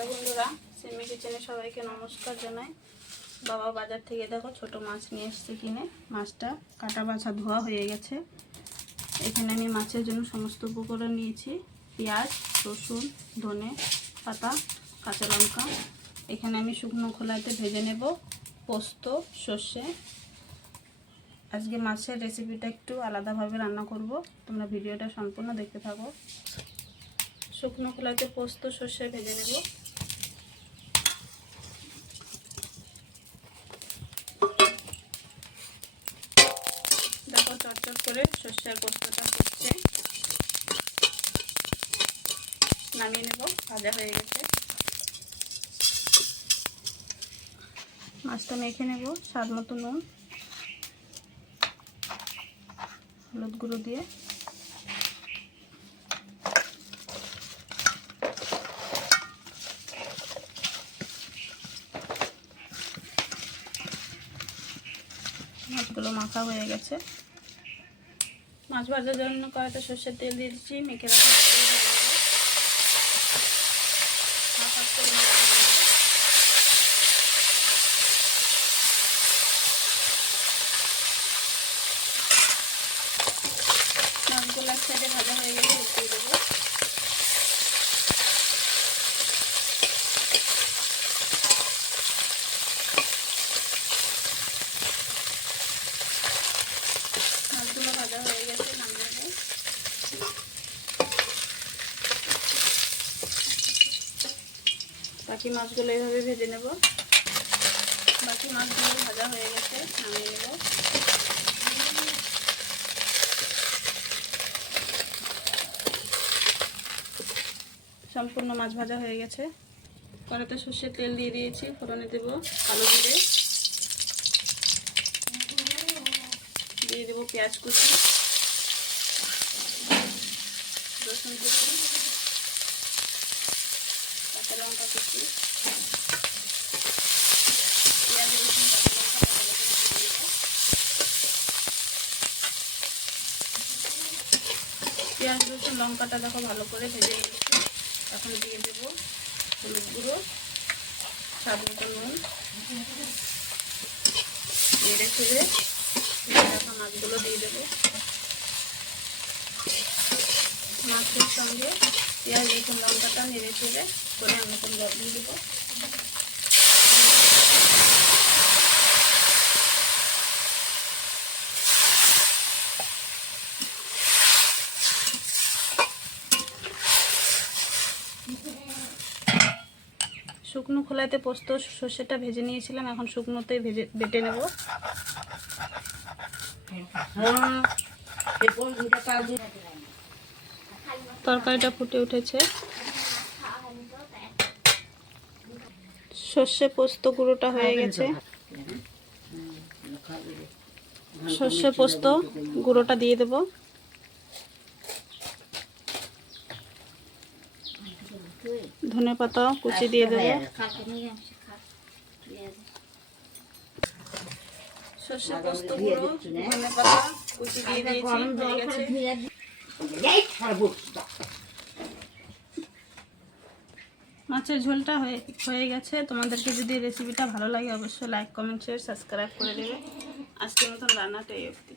Hello বন্ধুরা, সিমি কিচেনে সবাইকে নমস্কার জানাই। বাবা বাজার থেকে দেখো ছোট মাছ নিয়ে এসেছে কিনে। মাছটা কাটা বাছা ধোয়া হয়ে গেছে। এখানে আমি মাছের জন্য সমস্ত উপকরণ নিয়েছি। পেঁয়াজ, রসুন, ধনে পাতা, কাঁচা লঙ্কা। এখানে আমি শুকনো খোলাতে ভেজে নেব পোস্ত, সর্ষে। আজকে মাছের রেসিপিটা একটু আলাদাভাবে রান্না করব, তোমরা ভিডিওটা সম্পূর্ণ দেখতে থাকো। শুকনো খোলাতে পোস্ত সর্ষে ভেজে নেব। দেখো চটচট করে সর্ষের পোস্তটা ফুটছে, নামিয়ে নেব। ভাজা হয়ে গেছে। মাছটা মেখে নেব স্বাদ মতো নুন, হলুদ গুঁড়ো দিয়ে। মাছগুলো মাখা হয়ে গেছে। মাছ ভাজার জন্য কড়াইতে সর্ষের তেল দিয়ে দিচ্ছি। মেখে রাখা মাছগুলো এক সাইডে ভাজা হয়ে গেলে উঠিয়ে দেবো। মাছগুলো ভাজা হয়ে গেছে, নামিয়ে নেব। বাকি মাছগুলো এইভাবে ভেজে নেব। বাকি মাছগুলো ভাজা হয়ে গেছে, নামিয়ে নেব। সম্পূর্ণ মাছ ভাজা হয়ে গেছে। কড়াইতে সর্ষের তেল দিয়ে দিয়েছি। ফোড়নে দেব কালো জিরে, দিয়ে দেবো পেঁয়াজ কুচি, রসুন কুচি, কাঁচা লঙ্কা কুচি, পেঁয়াজ রসুন কাঁচা লঙ্কা ভালো করে ভেজে নেব। পেঁয়াজ রসুন লঙ্কাটা দেখো ভালো করে ভেজে নিয়েছি। এখন দিয়ে দেবো হলুদ গুঁড়ো, স্বাদ মতো নুন, নেড়ে চেড়ে রাখা মাছগুলো দিয়ে দেবো। মাছের সঙ্গে পেঁয়াজ রসুন লঙ্কাটা নেড়ে চেড়ে করে আমি এখন জল দিয়ে দেবো। শুকনো খোলাতে পোস্ত সর্ষেটা ভেজে নিয়েছিলাম, এখন শুকনোতেই বেটে নেব। তরকারিটা ফুটে উঠেছে। সর্ষে পোস্ত গুঁড়োটা হয়ে গেছে। সর্ষে পোস্ত গুঁড়োটা দিয়ে দেব। ধনে পাতা কুচি দিয়ে দেব। সর্ষে পোস্ত গুঁড়ো, ধনে পাতা কুচি দিয়ে দিয়েছি। হয়ে গেছে। মাছের ঝোলটা হয়ে গেছে। তোমাদেরকে যদি রেসিপিটা ভালো লাগে অবশ্যই লাইক, কমেন্ট, শেয়ার, সাবস্ক্রাইব করে দেবে। আজকের মতন রান্নাটা এই অবধি।